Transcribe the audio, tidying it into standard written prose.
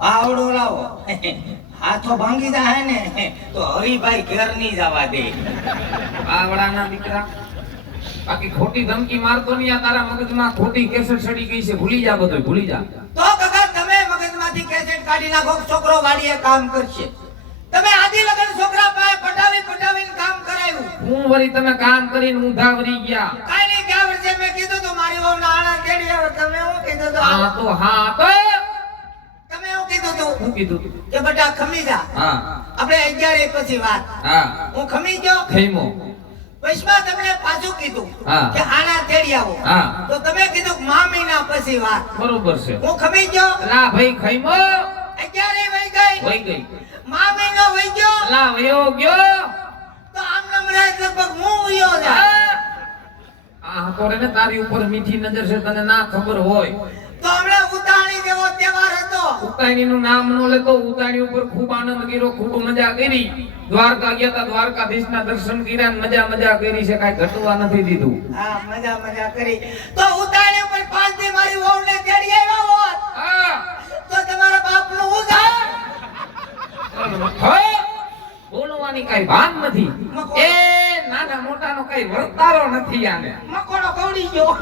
આવડો લાવો હાથો ભાંગી જાય ને તો હરિભાઈ ઘેર નહીં જવા દે. આવડાના દીકરા બાકી ખોટી ધમકી મારતો નહીં. આ તારા મગજમાં ખોટી કેસેટ સડી ગઈ છે. ભૂલી જા, બધું ભૂલી જા. તો કાકા તમે મગજમાંથી કેસેટ કાઢી નાખો. છોકરો વાડીએ કામ કરશે. તમે આદિ લગન છોકરા પાસે પટાવીને કામ કરાવ્યું. હું વળી તમે કામ કરીને ઊંધા વળી ગયા. કાઈ નહીં, ગયા વર્ષે મેં કીધું તો મારી વહુ નાણા તેડી આવે. તમે શું કીધું તો? હા તો તમે શું કીધું તું? હું કીધું કે બેટા ખમી જા. હા આપણે 11 પછી વાત. હા હું ખમી ગયો. ખઈમો. વૈશ્વા તમને પાછું કીધું હા. કે આણા તેડી આવો. હા. તો તમે કીધું કે મા મહિના પછી વાત. બરોબર છે. હું ખમી ગયો. લા ભાઈ ખઈમો 11 વઈ ગઈ. વઈ ગઈ. મા મહિનો વઈ ગયો. લા વયો ગયો. તો આમ નમરાજ લગભગ હું ઉયો જાય. આ કોરે ને તારી ઉપર મીઠી નજર છે, તને ના ખબર હોય. તો હમણાં ઉતાણી જેવો તહેવાર હતો. ઉતાણી નું નામ ન લેતો. ઉતાણી ઉપર ખૂબ આનંદ કર્યો, ખૂબ મજા કરી. દ્વારકા ગયા તા, દ્વારકાધીશ ના દર્શન કર્યા, મજા કરી છે. કાઈ ઘટવા નથી દીધું. હા, મજા કરી. તો ઉતાણી ઉપર 5 દી મારી વહુને તેડી આવ્યો હોત હા તો તમારા બાપનું હું થાય? બોલવાની કઈ ભાન નથી. એ નાના મોટાનો કઈ વર્તારો નથી આને. મકોડો કવડી ગયો.